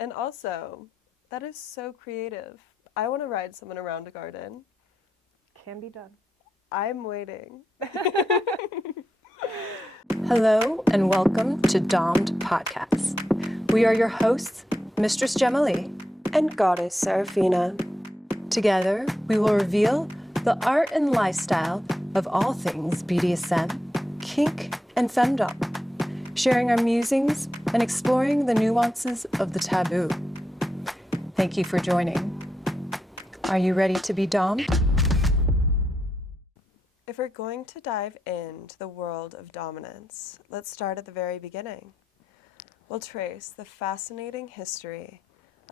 And also, that is so creative. I want to ride someone around a garden. Can be done. I'm waiting. Hello and welcome to Domed Podcast. We are your hosts, Mistress Gemma And Goddess Seraphyna. Together, we will reveal the art and lifestyle of all things BDSM, kink, and FemDom, sharing our musings and exploring the nuances of the taboo. Thank you for joining. Are you ready to be domed? If we're going to dive into the world of dominance, let's start at the very beginning. We'll trace the fascinating history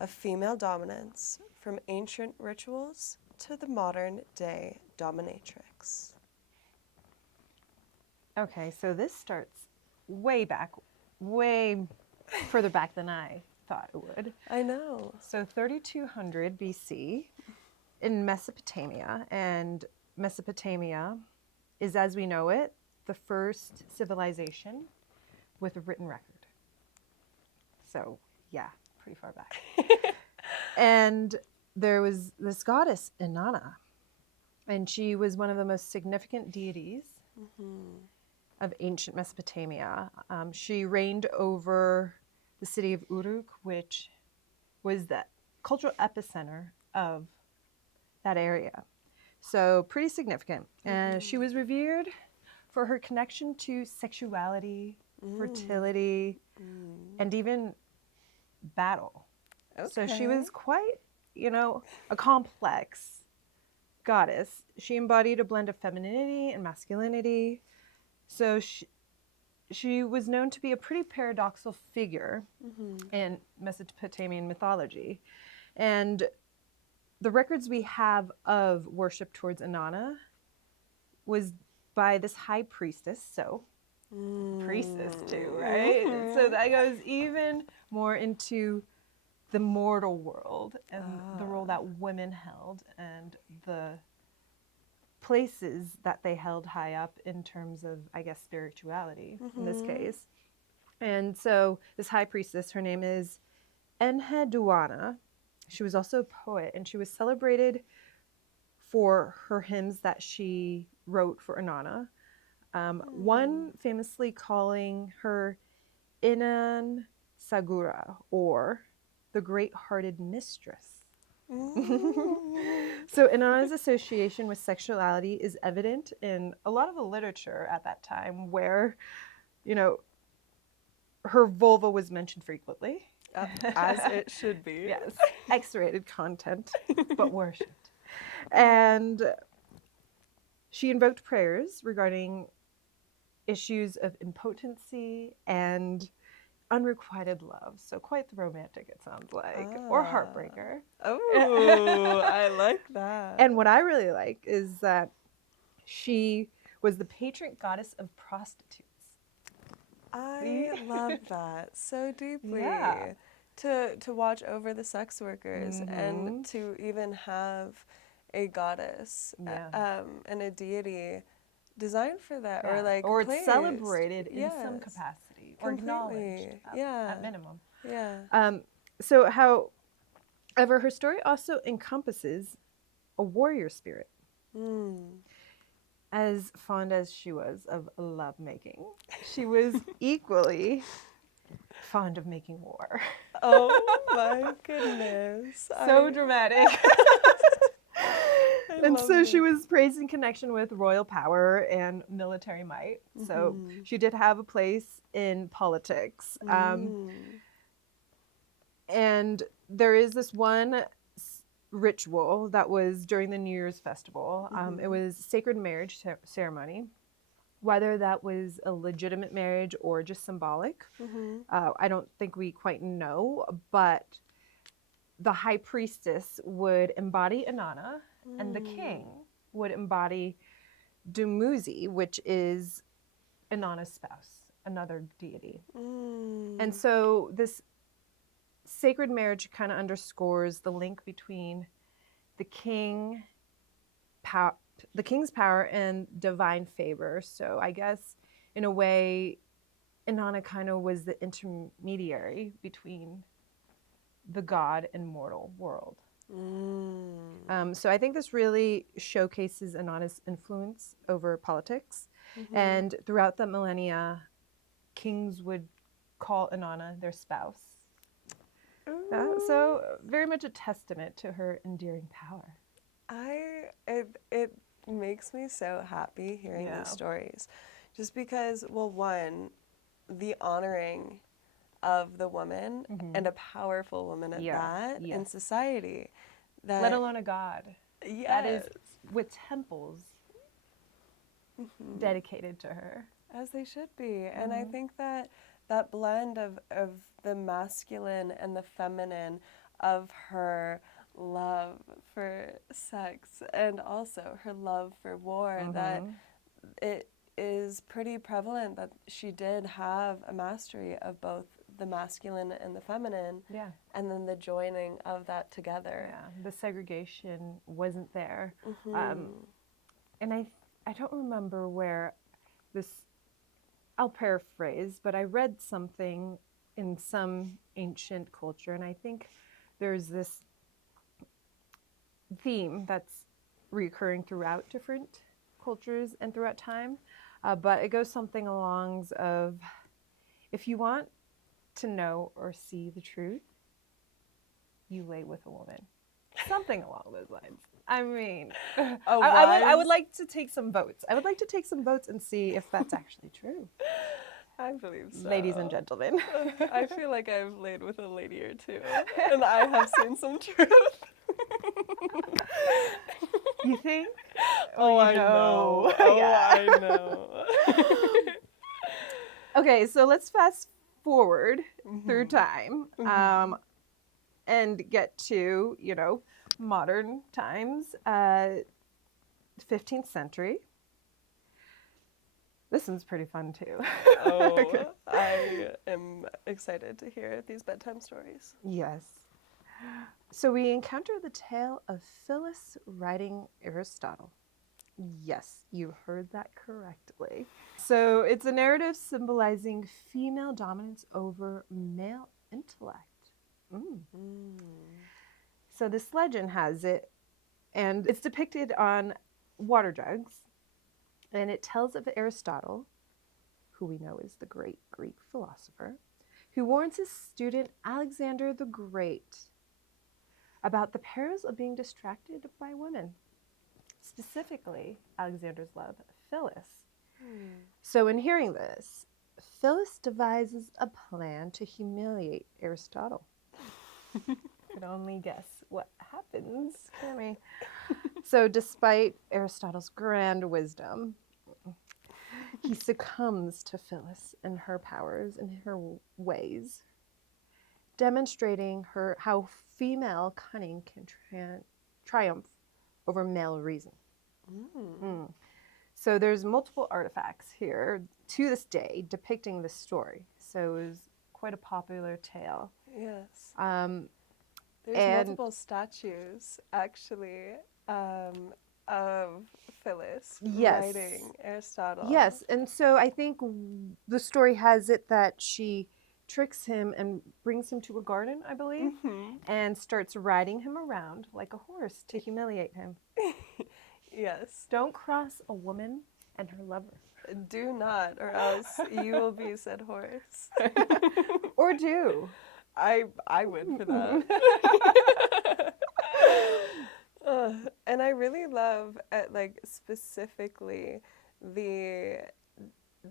of female dominance from ancient rituals to the modern day dominatrix. Okay, so this starts way back, way further back than I thought it would. I know. So 3200 BC in Mesopotamia, and Mesopotamia is, as we know it, the first civilization with a written record. So, yeah, pretty far back. And there was this goddess, Inanna, and she was one of the most significant deities of ancient Mesopotamia. She reigned over the city of Uruk, which was the cultural epicenter of that area. So pretty significant. And she was revered for her connection to sexuality, fertility, and even battle. Okay. So she was quite, a complex goddess. She embodied a blend of femininity and masculinity. So she was known to be a pretty paradoxical figure in Mesopotamian mythology. And the records we have of worship towards Inanna was by this high priestess, so priestess too, right? So that goes even more into the mortal world and the role that women held and the places that they held high up in terms of, I guess, spirituality in this case. And so this high priestess, her name is Enheduanna. She was also a poet, and she was celebrated for her hymns that she wrote for Inanna. One famously calling her Inan Sagura, or the great-hearted mistress. So Inanna's association with sexuality is evident in a lot of the literature at that time, where, her vulva was mentioned frequently. As it should be. Yes, X-rated content, but worshipped. And she invoked prayers regarding issues of impotency and unrequited love. So quite the romantic, it sounds like, or heartbreaker. Oh, I like that. And what I really like is that she was the patron goddess of prostitutes. I love that so deeply. Yeah. To watch over the sex workers and to even have a goddess and a deity designed for that, or it's celebrated in some capacity or acknowledged at minimum. Yeah. So however, her story also encompasses a warrior spirit. As fond as she was of lovemaking, she was equally fond of making war. Oh my goodness. So dramatic. And so she was praised in connection with royal power and military might. So she did have a place in politics. And there is this one ritual that was during the New Year's festival. It was sacred marriage ceremony. Whether that was a legitimate marriage or just symbolic, I don't think we quite know, but the high priestess would embody Inanna, and the king would embody Dumuzi, which is Inanna's spouse, another deity. And so this sacred marriage kind of underscores the link between the king's power and divine favor. So I guess in a way, Inanna kind of was the intermediary between the god and mortal world. Mm. So I think this really showcases Inanna's influence over politics. Mm-hmm. And throughout the millennia, kings would call Inanna their spouse. So very much a testament to her endearing power. It makes me so happy hearing these stories, just because, well, one, the honoring of the woman, and a powerful woman at that, in society, that, let alone a god. Yes. That is with temples dedicated to her, as they should be. And I think that that blend of the masculine and the feminine, of her love for sex and also her love for war, that it is pretty prevalent that she did have a mastery of both the masculine and the feminine, and then the joining of that together. The segregation wasn't there. And I don't remember where this, I'll paraphrase, but I read something in some ancient culture, and I think there's this theme that's recurring throughout different cultures and throughout time, but it goes something along of, if you want to know or see the truth, you lay with a woman. Something along those lines. I mean, I would like to take some votes. I would like to take some votes and see if that's actually true. I believe so. Ladies and gentlemen. I feel like I've laid with a lady or two, and I have seen some truth. You think? Oh, I know. Oh, I know. Okay, so let's fast forward through time and get to, modern times, 15th century. This one's pretty fun too. Okay. I am excited to hear these bedtime stories. Yes. So we encounter the tale of Phyllis writing Aristotle. Yes, you heard that correctly. So it's a narrative symbolizing female dominance over male intellect. So this legend has it, and it's depicted on water jugs, and it tells of Aristotle, who we know is the great Greek philosopher, who warns his student Alexander the Great about the perils of being distracted by women, specifically Alexander's love, Phyllis. So in hearing this, Phyllis devises a plan to humiliate Aristotle. Could only guess what happens. Hear me. So despite Aristotle's grand wisdom, he succumbs to Phyllis and her powers and her ways, demonstrating how female cunning can triumph over male reason. So there's multiple artifacts here to this day depicting this story. So it was quite a popular tale. Yes. There's multiple statues, actually, of Phyllis writing Aristotle. Yes, and so I think the story has it that she tricks him and brings him to a garden, I believe, and starts riding him around like a horse to humiliate him. Yes. Don't cross a woman and her lover. Do not, or else you will be said horse. Or do. I would for that. And I really love, specifically the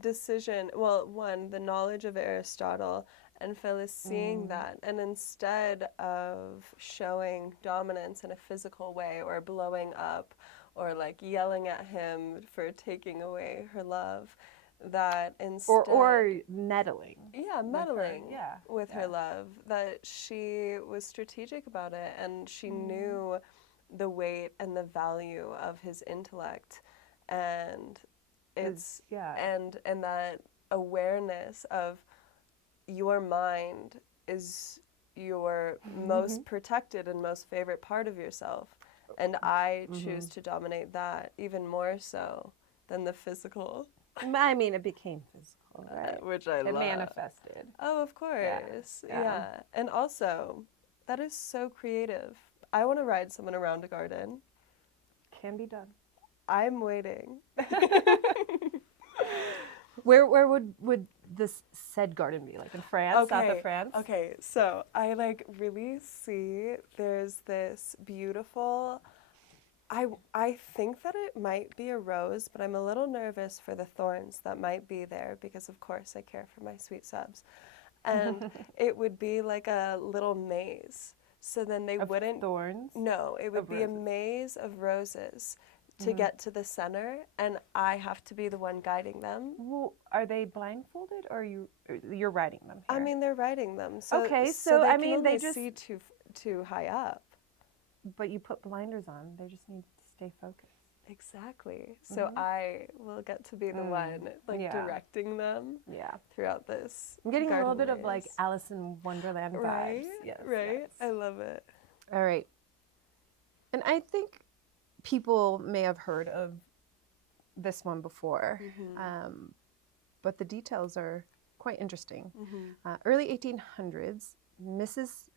decision, one, the knowledge of Aristotle and Phyllis seeing that, and instead of showing dominance in a physical way or blowing up or yelling at him for taking away her love, that instead... Or meddling. Yeah, meddling with her love, that she was strategic about it, and she knew the weight and the value of his intellect, and it's and that awareness of your mind is your most protected and most favorite part of yourself, and I choose to dominate that even more so than the physical. I mean, it became physical, right? Which I love. It manifested. Oh, of course. Yeah. And also, That is so creative. I want to ride someone around a garden. Can be done. I'm waiting. Where would this said garden be? Like in France, south of France? Okay, so I like really see there's this beautiful, I think that it might be a rose, but I'm a little nervous for the thorns that might be there because of course I care for my sweet subs. And it would be like a little maze. So then they Of wouldn't thorns? No, it would Of be a roses. maze of roses to get to the center, and I have to be the one guiding them. Well, are they blindfolded or you're riding them here? I mean, they're riding them, so Okay, so so, they I can mean, only they just- see too high up. But you put blinders on. They just need to stay focused. Exactly. So I will get to be the one like yeah. directing them Yeah. throughout this. I'm getting a little garden bit of like maze. Alice in Wonderland vibes. Right? Yes. Right? yes. I love it. All right. And I think people may have heard of this one before, but the details are quite interesting. Early 1800s, Mrs.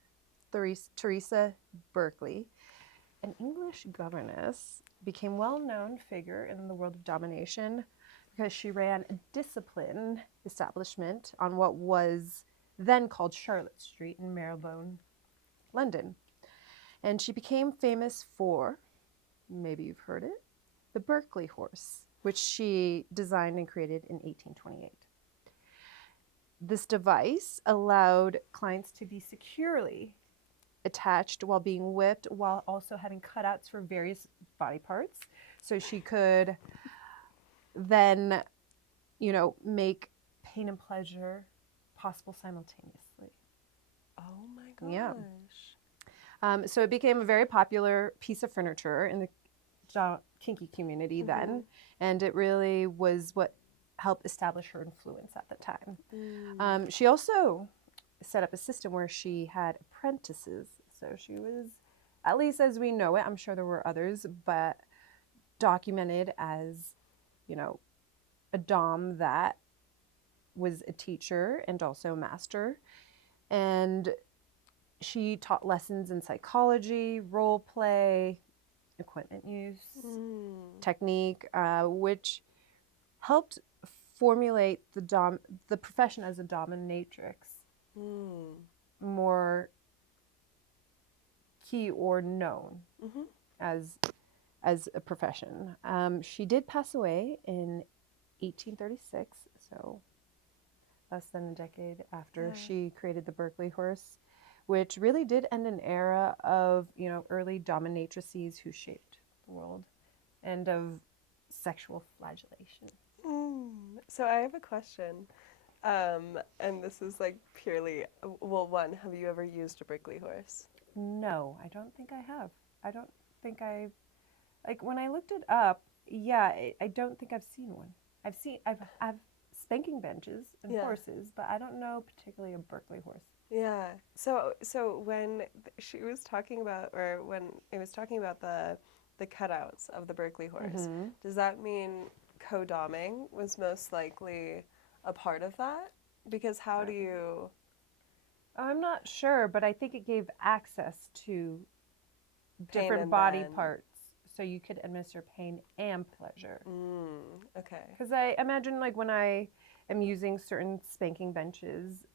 Teresa Berkeley, an English governess, became a well-known figure in the world of domination because she ran a discipline establishment on what was then called Charlotte Street in Marylebone, London. And she became famous for, maybe you've heard it, the Berkeley horse, which she designed and created in 1828. This device allowed clients to be securely attached while being whipped, while also having cutouts for various body parts. So she could then, make pain and pleasure possible simultaneously. Oh my gosh. Yeah. So it became a very popular piece of furniture in the kinky community then, and it really was what helped establish her influence at the time. She also set up a system where she had apprentices. So she was, at least as we know it, I'm sure there were others, but documented as, a dom that was a teacher and also a master. And she taught lessons in psychology, role play, equipment use, technique, which helped formulate the profession as a dominatrix more key or known as a profession. She did pass away in 1836, so less than a decade after she created the Berkeley horse, which really did end an era of, early dominatrices who shaped the world and of sexual flagellation. So I have a question, and this is like purely, well, one, have you ever used a Berkeley horse? No, I don't think I have. I don't think like when I looked it up, I don't think I've seen one. I've spanking benches and horses, but I don't know particularly a Berkeley horse. Yeah. So when she was talking about, or when it was talking about the cutouts of the Berkeley horse, does that mean co-doming was most likely a part of that? Because how do you... I'm not sure, but I think it gave access to Pain different and body then- parts, so you could administer pain and pleasure. Okay. Because I imagine, like, when I am using certain spanking benches,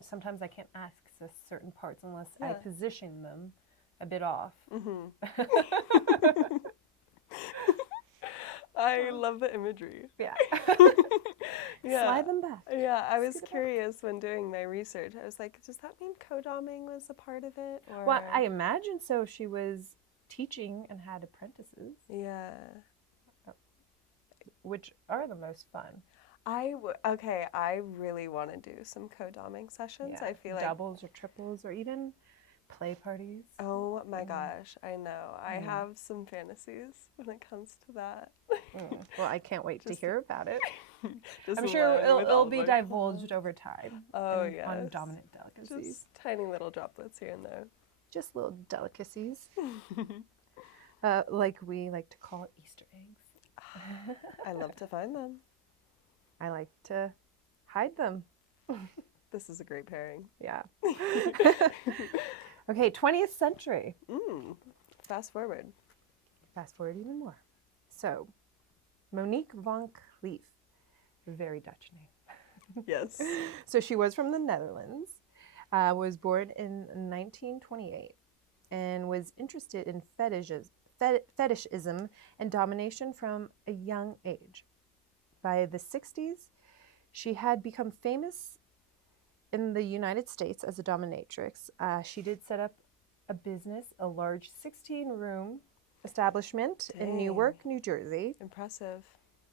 sometimes I can't access certain parts unless I position them a bit off. I love the imagery. Yeah. Yeah. Slide them back. Yeah, I was curious when doing my research. I was like, does that mean co-doming was a part of it? Or... Well, I imagine so. She was teaching and had apprentices. Yeah. Which are the most fun. I really want to do some co-doming sessions. Yeah. I feel like doubles or triples or even play parties. Oh my gosh, I know. I have some fantasies when it comes to that. Well, I can't wait to hear about it. Just I'm sure along with all it'll be my divulged over time. Oh, On yes. dominant delicacies. Just tiny little droplets here and there. Just little delicacies. Like we like to call Easter eggs. I love to find them. I like to hide them. This is a great pairing. Yeah. Okay, 20th century. Fast forward. Fast forward even more. So, Monique van Cleef, very Dutch name. Yes. So she was from the Netherlands, was born in 1928, and was interested in fetishism and domination from a young age. By the 60s, she had become famous in the United States as a dominatrix. She did set up a business, a large 16-room establishment in Newark, New Jersey. Impressive.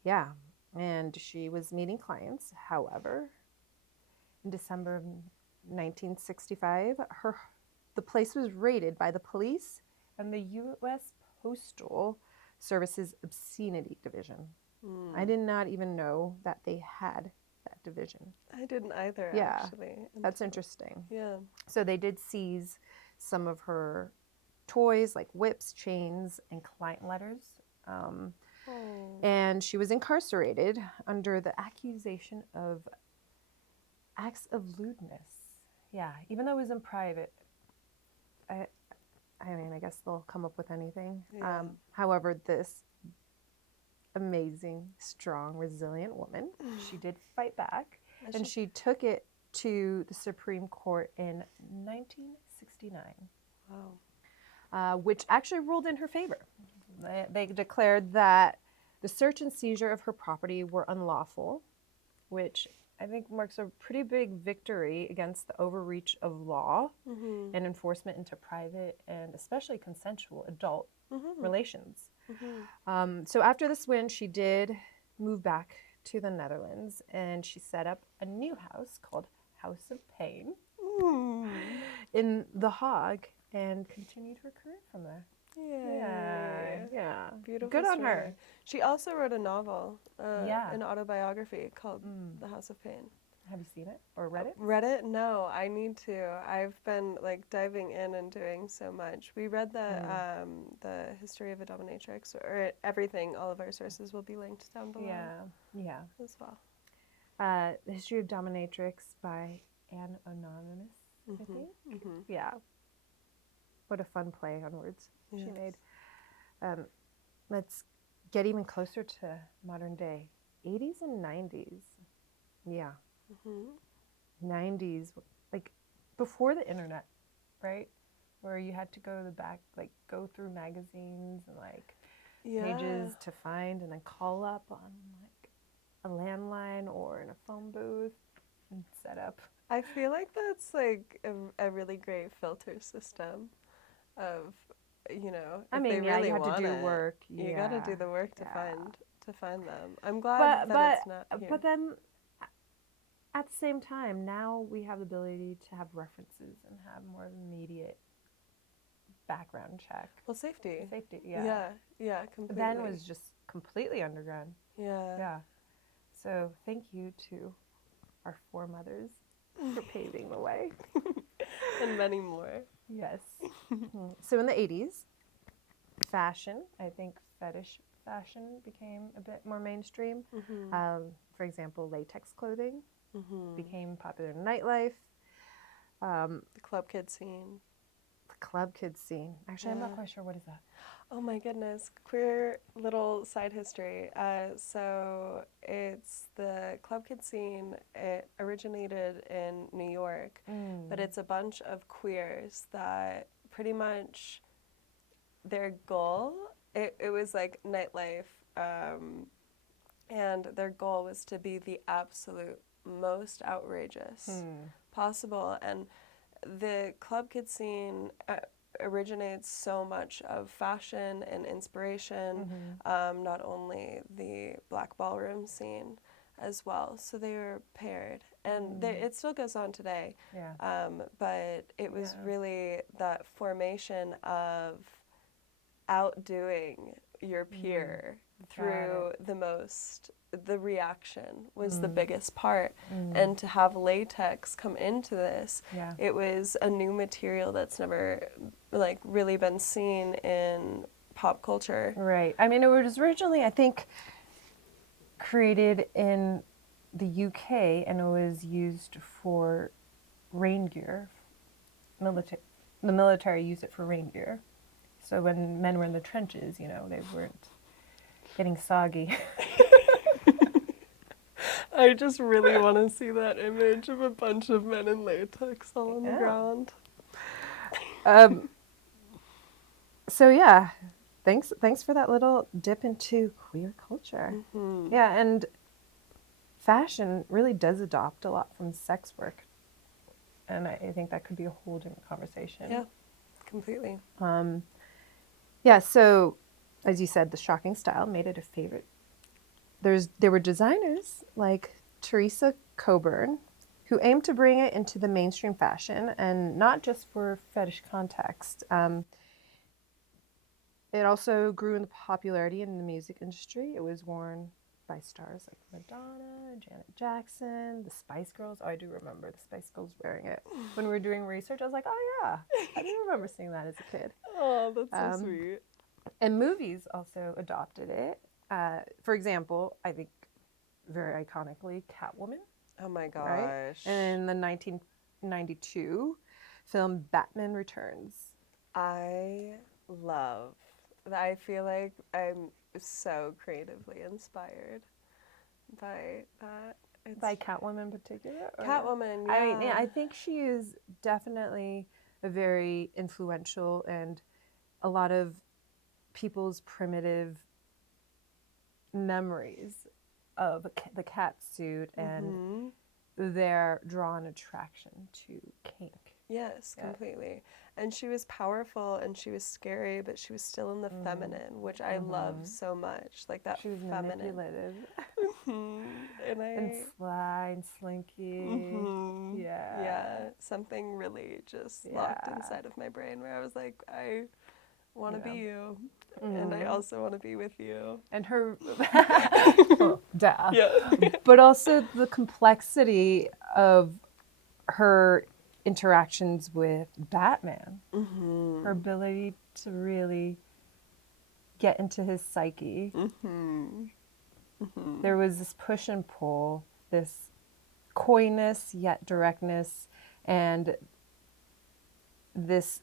Yeah, and she was meeting clients. However, in December of 1965, the place was raided by the police and the U.S. Postal Service's Obscenity Division. I did not even know that they had that division. I didn't either, Yeah, actually. that's interesting. Yeah. So they did seize some of her toys, like whips, chains, and client letters. And she was incarcerated under the accusation of acts of lewdness. Yeah, even though it was in private, I mean, I guess they'll come up with anything. Yeah. However, this amazing, strong, resilient woman, she did fight back, and she took it to the Supreme Court in 1969. Wow. Which actually ruled in her favor. They declared that the search and seizure of her property were unlawful, which I think marks a pretty big victory against the overreach of law and enforcement into private and especially consensual adult relations. So after this win, she did move back to the Netherlands, and she set up a new house called House of Pain in The Hague and continued her career from there. Yeah. Beautiful. Good on story. her. She also wrote a novel, an autobiography called The House of Pain. Have you seen it or read it? Read it? No, I need to. I've been like diving in and doing so much. We read the history of a dominatrix, or everything. All of our sources will be linked down below. Yeah. As well. The History of Dominatrix by Anne Anonymous, I think. Yeah. What a fun play on words she made. Let's get even closer to modern day. 80s and 90s. Yeah. 90s, like before the internet, right? Where you had to go to the back, like go through magazines and like pages to find, and then call up on like a landline or in a phone booth and set up. I feel like that's like a really great filter system of, you know, I if mean, they yeah, really you had want to do it, work. you got to do the work to find them. I'm glad that it's not here. But then at the same time, now we have the ability to have references and have more of an immediate background check. Well, safety, yeah. Yeah, completely. Then was just completely underground. Yeah. So thank you to our foremothers for paving the way. And many more. Yes. So in the 80s, fashion, I think fetish fashion became a bit more mainstream. For example, latex clothing became popular in nightlife. The club kid scene. The club kid scene. Actually, I'm not quite sure. What is that? Oh my goodness. Queer little side history. So it's the club kid scene. It originated in New York, but it's a bunch of queers that pretty much their goal, it was like nightlife, and their goal was to be the absolute most outrageous possible. And the club kid scene originates so much of fashion and inspiration, not only the black ballroom scene as well. So they were paired, and it still goes on today. But it was really that formation of outdoing your peer through the reaction was the biggest part. And to have latex come into this, it was a new material that's never like really been seen in pop culture. Right. I mean, it was originally, I think, created in the UK, and it was used for rain gear. The military used it for rain gear. So when men were in the trenches, you know, they weren't getting soggy. I just really want to see that image of a bunch of men in latex all on the Yeah. ground. So yeah, thanks for that little dip into queer culture. Mm-hmm. Yeah, and fashion really does adopt a lot from sex work, and I think that could be a whole different conversation. Yeah, completely. Yeah, so as you said, the shocking style made it a favorite. There were designers like Teresa Coburn who aimed to bring it into the mainstream fashion, and not just for fetish context. It also grew in popularity in the music industry. It was worn by stars like Madonna, Janet Jackson, the Spice Girls. Oh, I do remember the Spice Girls wearing it. When we were doing research, I was like, oh yeah, I do remember seeing that as a kid. Oh, that's so sweet. And movies also adopted it. For example, I think very iconically, Catwoman. Oh my gosh. Right? And in the 1992 film Batman Returns. I feel like I'm so creatively inspired by that. By Catwoman in particular? Catwoman, yeah. I mean, yeah, I think she is definitely a very influential, and a lot of people's primitive memories of the cat suit and their drawn attraction to kink. Yes, completely. And she was powerful and she was scary, but she was still in the feminine, which I love so much. Like that She was feminine. manipulative. And sly and slinky. Yeah. Yeah. Something really just locked inside of my brain where I was like, I want to be you. And I also want to be with you. And her but also the complexity of her interactions with Batman. Her ability to really get into his psyche. There was this push and pull, this coyness yet directness, and this,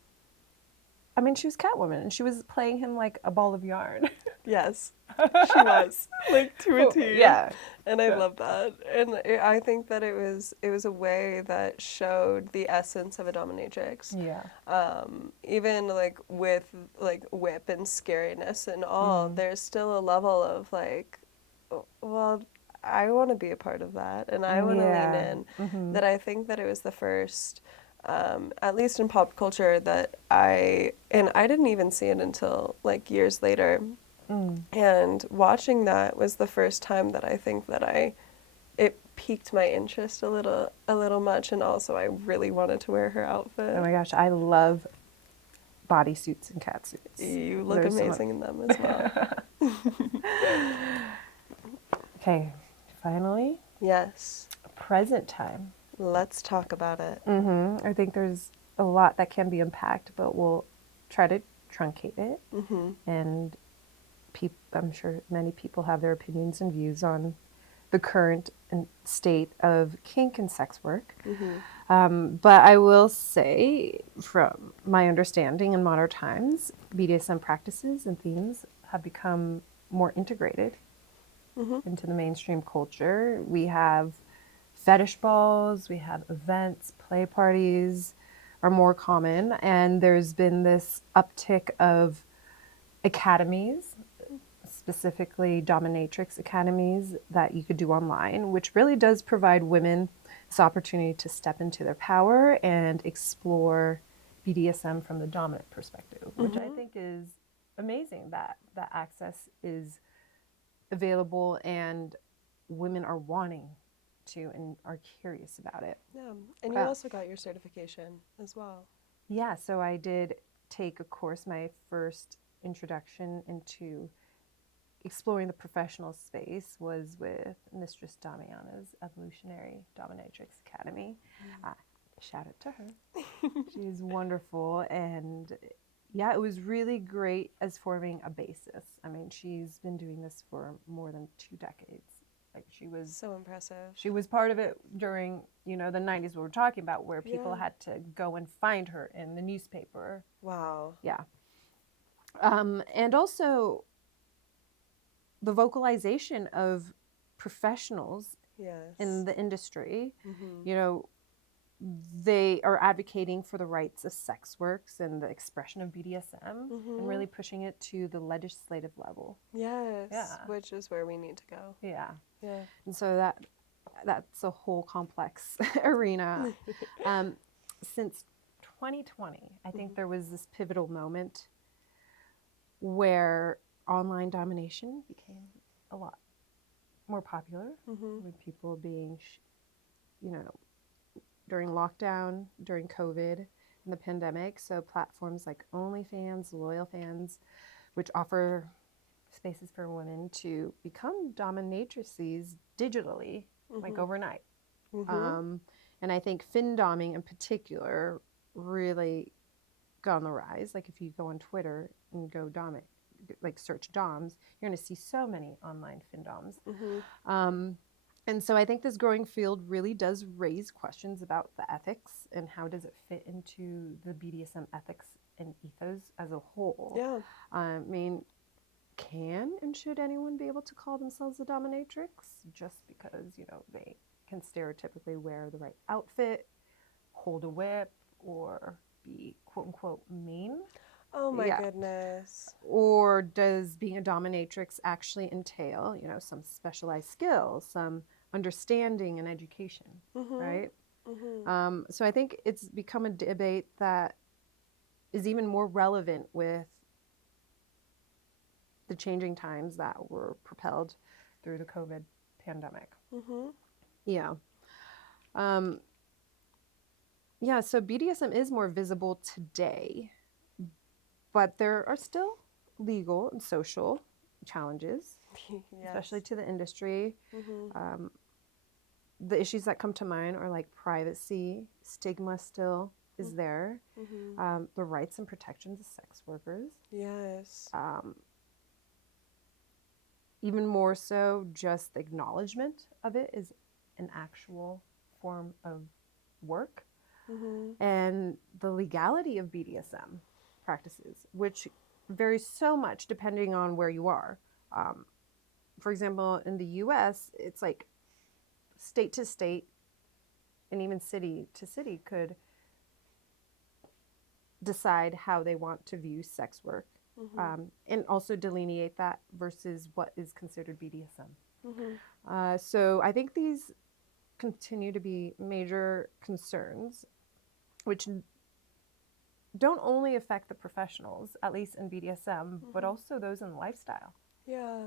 I mean, she was Catwoman, and she was playing him like a ball of yarn. Yes, she was, like, to a T. Yeah. And I love that. And I think that it was a way that showed the essence of a dominatrix. Yeah. Even, like, with, like, whip and scariness and all, there's still a level of, like, well, I want to be a part of that, and I want to lean in. That I think that it was the first, at least in pop culture, that I didn't even see it until, like, years later. And watching that was the first time that I think that it piqued my interest a little much, and also I really wanted to wear her outfit. Oh my gosh, I love bodysuits and catsuits. You look amazing in them as well. Okay, finally. Yes. Present time. Let's talk about it. I think there's a lot that can be unpacked, but we'll try to truncate it. And I'm sure many people have their opinions and views on the current state of kink and sex work. But I will say, from my understanding in modern times, BDSM practices and themes have become more integrated into the mainstream culture. We have fetish balls, we have events, play parties are more common, and there's been this uptick of academies, specifically dominatrix academies that you could do online, which really does provide women this opportunity to step into their power and explore BDSM from the dominant perspective, which I think is amazing that that access is available and women are wanting to and are curious about it. Yeah, and you also got your certification as well. Yeah, so I did take a course, my first introduction into exploring the professional space was with Mistress Damiana's Evolutionary Dominatrix Academy. Shout out to her. She's wonderful, and yeah, it was really great as forming a basis. I mean, she's been doing this for more than 2 decades. Like she was So impressive. She was part of it during, the 90s we were talking about, where people Yeah. had to go and find her in the newspaper. Wow. Yeah. And also the vocalization of professionals Yes. in the industry. Mm-hmm. They are advocating for the rights of sex works and the expression of BDSM Mm-hmm. and really pushing it to the legislative level. Yes. Yeah. Which is where we need to go. Yeah. Yeah. And so that's a whole complex arena. Since 2020, I think there was this pivotal moment where online domination became a lot more popular, Mm-hmm. with people being, during lockdown, during COVID, and the pandemic. So platforms like OnlyFans, Loyal Fans, which offer spaces for women to become dominatrices digitally, like overnight. Mm-hmm. And I think FemDoming in particular really got on the rise. Like if you go on Twitter and go like search DOMs, you're going to see so many online FemDoms. Mm-hmm. And so I think this growing field really does raise questions about the ethics and how does it fit into the BDSM ethics and ethos as a whole. Yeah. I mean, can and should anyone be able to call themselves a dominatrix just because, they can stereotypically wear the right outfit, hold a whip, or be quote unquote mean? Oh my Yeah. goodness. Or does being a dominatrix actually entail, some specialized skills, some understanding and education, Mm-hmm. right? Mm-hmm. So I think it's become a debate that is even more relevant with the changing times that were propelled through the COVID pandemic. Mm-hmm. Yeah. Yeah, so BDSM is more visible today, but there are still legal and social challenges, Yes. especially to the industry. Mm-hmm. The issues that come to mind are like privacy, stigma still is there, Mm-hmm. the rights and protections of sex workers. Yes. Even more so, just the acknowledgement of it is an actual form of work. Mm-hmm. And the legality of BDSM practices, which varies so much depending on where you are. For example, in the US, it's like state to state and even city to city could decide how they want to view sex work, and also delineate that versus what is considered BDSM. Mm-hmm. So I think these continue to be major concerns, which don't only affect the professionals, at least in BDSM, but also those in the lifestyle. Yeah.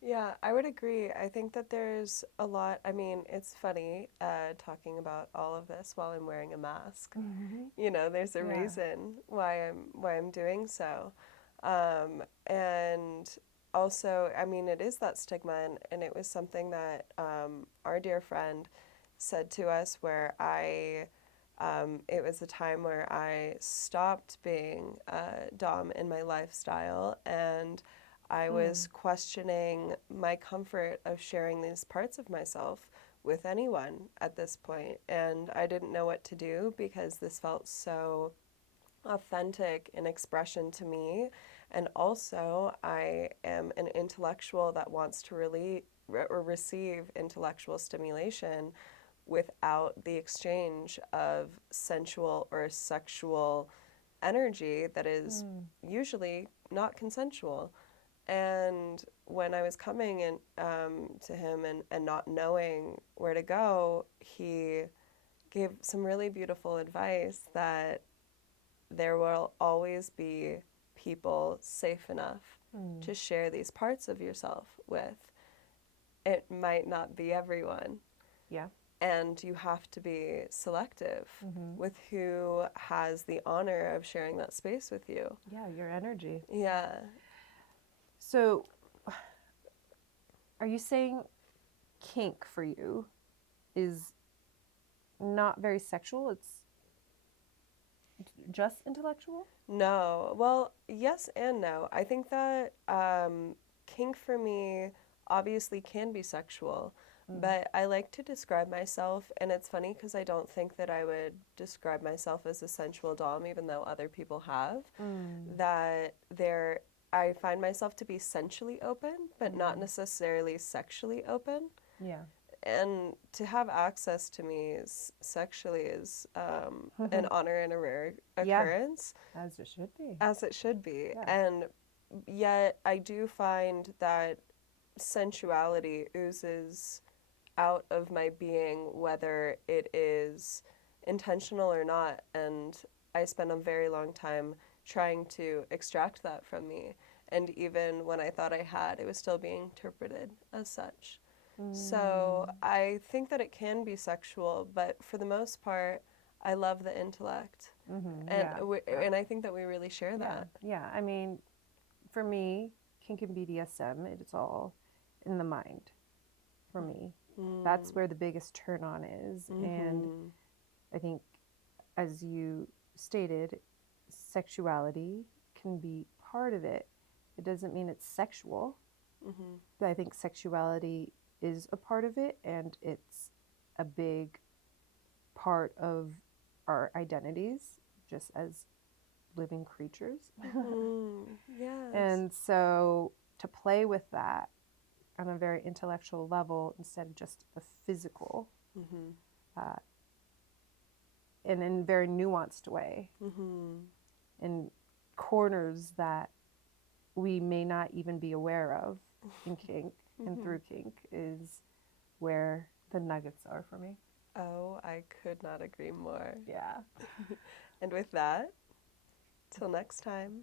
Yeah, I would agree. I think that there's a lot. I mean, it's funny talking about all of this while I'm wearing a mask. There's a reason why I'm doing so. And also, I mean, it is that stigma, and it was something that our dear friend said to us where it was a time where I stopped being Dom in my lifestyle, and I was questioning my comfort of sharing these parts of myself with anyone at this point. And I didn't know what to do because this felt so authentic in expression to me. And also, I am an intellectual that wants to really receive intellectual stimulation without the exchange of sensual or sexual energy that is usually not consensual. And when I was coming in, to him and not knowing where to go, he gave some really beautiful advice that there will always be people safe enough to share these parts of yourself with. It might not be everyone. Yeah. And you have to be selective with who has the honor of sharing that space with you. Yeah, your energy. Yeah. So, are you saying kink for you is not very sexual? It's just intellectual? No. Well, yes and no. I think that kink for me obviously can be sexual, but I like to describe myself, and it's funny because I don't think that I would describe myself as a sensual dom, even though other people have, that I find myself to be sensually open, but not necessarily sexually open. Yeah. And to have access to me sexually is an honor and a rare occurrence. As it should be. As it should be. Yeah. And yet I do find that sensuality oozes out of my being, whether it is intentional or not. And I spent a very long time trying to extract that from me. And even when I thought I had, it was still being interpreted as such. So I think that it can be sexual, but for the most part, I love the intellect. And I think that we really share that. Yeah. I mean, for me, kink and BDSM, it's all in the mind for me. That's where the biggest turn on is. And I think, as you stated, sexuality can be part of it. It doesn't mean it's sexual, but I think sexuality is a part of it, and it's a big part of our identities just as living creatures. Yes. And so to play with that on a very intellectual level instead of just a physical, and in a very nuanced way, in corners that we may not even be aware of in kink and through kink, is where the nuggets are for me. Oh, I could not agree more. Yeah. And with that, till next time.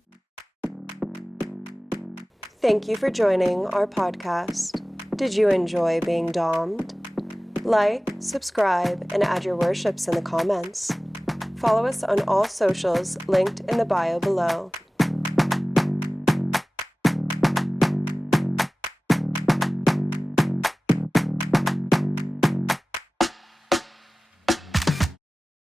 Thank you for joining our podcast. Did you enjoy being domed? Like, subscribe, and add your worships in the comments. Follow us on all socials linked in the bio below.